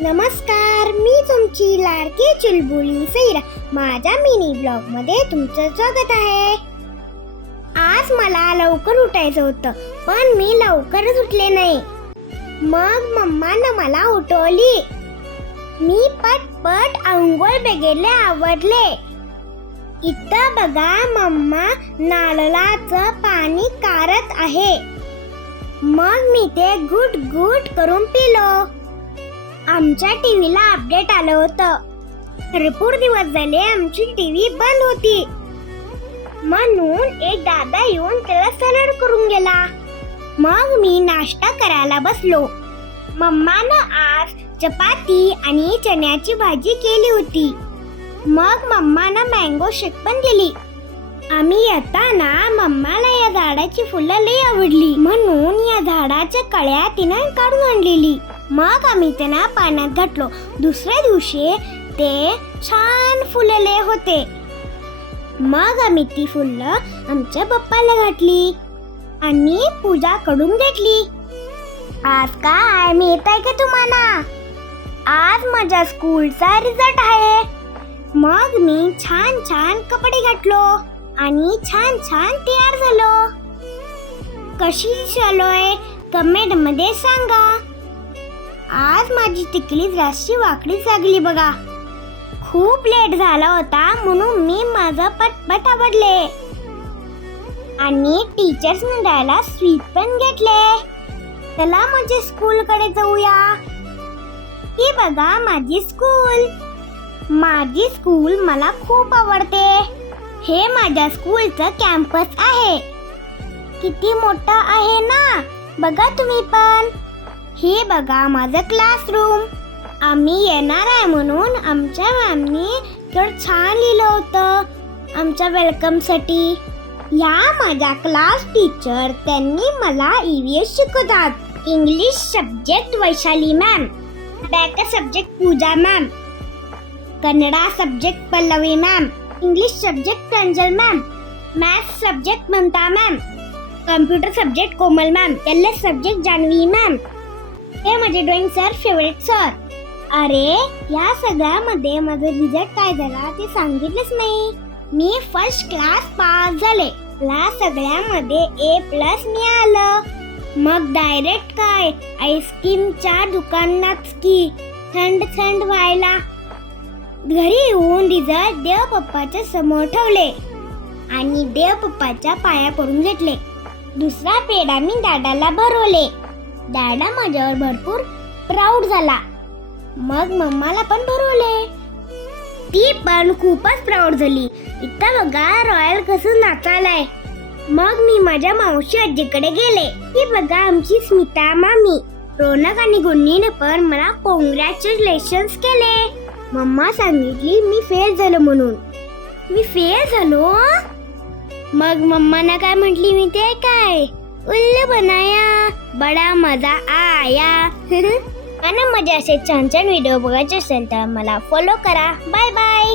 नमस्कार मी तुमची लाडकी चुलबुली सैरा. माझ्या मिनी ब्लॉगमध्ये तुमचं स्वागत आहे. आज मला लवकर उठायचं होतं पण मी लवकरच उठले नाही. मग मम्मानं मला उठवली. मी पटपट आंघोळ बेगेले आवडले इथं बघा मम्मा नारळाचं पाणी कारत आहे. मग मी ते गुट गुट करून पिलो. आमच्या टीव्हीला अपडेट आलं होतं. भरपूर दिवस झाले आमची टीव्ही बंद होती. म्हणून एक दादा येऊन त्याला सरळ करून गेला. मग मी नाश्ता करायला बसलो. मम्मानं आज चपाती आणि चण्याची भाजी केली होती. मग मम्मानं मँगो शेक पण दिली. आम्ही येताना मम्माला या झाडाची फुलं लई आवडली. म्हणून या झाडाच्या कळ्या तिनं काढून आणलेली. मग आम्ही त्यांना पाण्यात घातलो. दुसऱ्या दिवशी ते छान फुलले होते. मग आम्ही ती फुलं आमच्या पप्पाला घातली आणि पूजा करून घेतली. आज काय माहीत आहे का तुम्हाला? आज माझ्या स्कूलचा रिझल्ट आहे. मग मी छान छान कपडे घातलो आणि छान छान तयार झालो. कशी चालूय कमेंटमध्ये सांगा. आज माझी टिकली जराशी वाकडी लागली बघा. खूप लेट झाला होता म्हणून मी माझं पटपट आवडले आणि टीचर्स द्यायला स्वीट पण घेतले. चला म्हणजे माझ्या स्कूलकडे जाऊया. ही बघा माझी स्कूल माझी स्कूल मला खूप आवडते. हे माझ्या स्कूलचं कॅम्पस आहे. किती मोठं आहे ना? बघा तुम्ही पण. हे बघा माझं क्लासरूम आम्ही येणार आहे म्हणून आमच्या मॅमनी थोडं छान लिहिलं होतं आमच्या वेलकमसाठी या माझ्या क्लास टीचर त्यांनी मला ईव्हीएस शिकवतात. English subject Vaishali ma'am back subject Pooja ma'am Kannada subject Pallavi ma'am English subject Pranjal ma'am maths subject Mamta ma'am computer subject Komal ma'am L S subject Janhavi ma'am माझे drawing sir favourite sir अरे या सगळ्यामध्ये माझं result काय झाला ते सांगितलंच नाही. मी फर्स्ट क्लास पास झाले. मला सगळ्यामध्ये ए प्लस मिळालं मग डायरेक्ट काय? आईस्क्रीमच्या दुकानात की. थंड थंड व्हायला. घरी येऊन रिझल्ट देव पप्पाच्या समोर ठेवले. आणि देव पप्पाच्या पाया पडून घेतले. दुसरा पेढा मी दादाला भरवले. दादा माझ्यावर भरपूर प्राऊड झाला. मग मम्माला पण भरवले. ती पण खूपच प्राऊड झाली. इथं बघा रॉयल कसं नाचालाय. मग मी माझ्या मावशी आजीकडे गेले. ती बघा आमची स्मिता मामी. रोनक आणि गुन्नीने पण मला कॉंग्रॅच्युलेशन केले. मम्मा सांगितली मी फेल झालो म्हणून. मी फेल झालो? मग मम्माना काय म्हटली मी ते काय? उल्लू बनाया. बडा मजा आया. आणि मजा असे छान छान व्हिडिओ बघायचे असेल तर मला फॉलो करा. Bye bye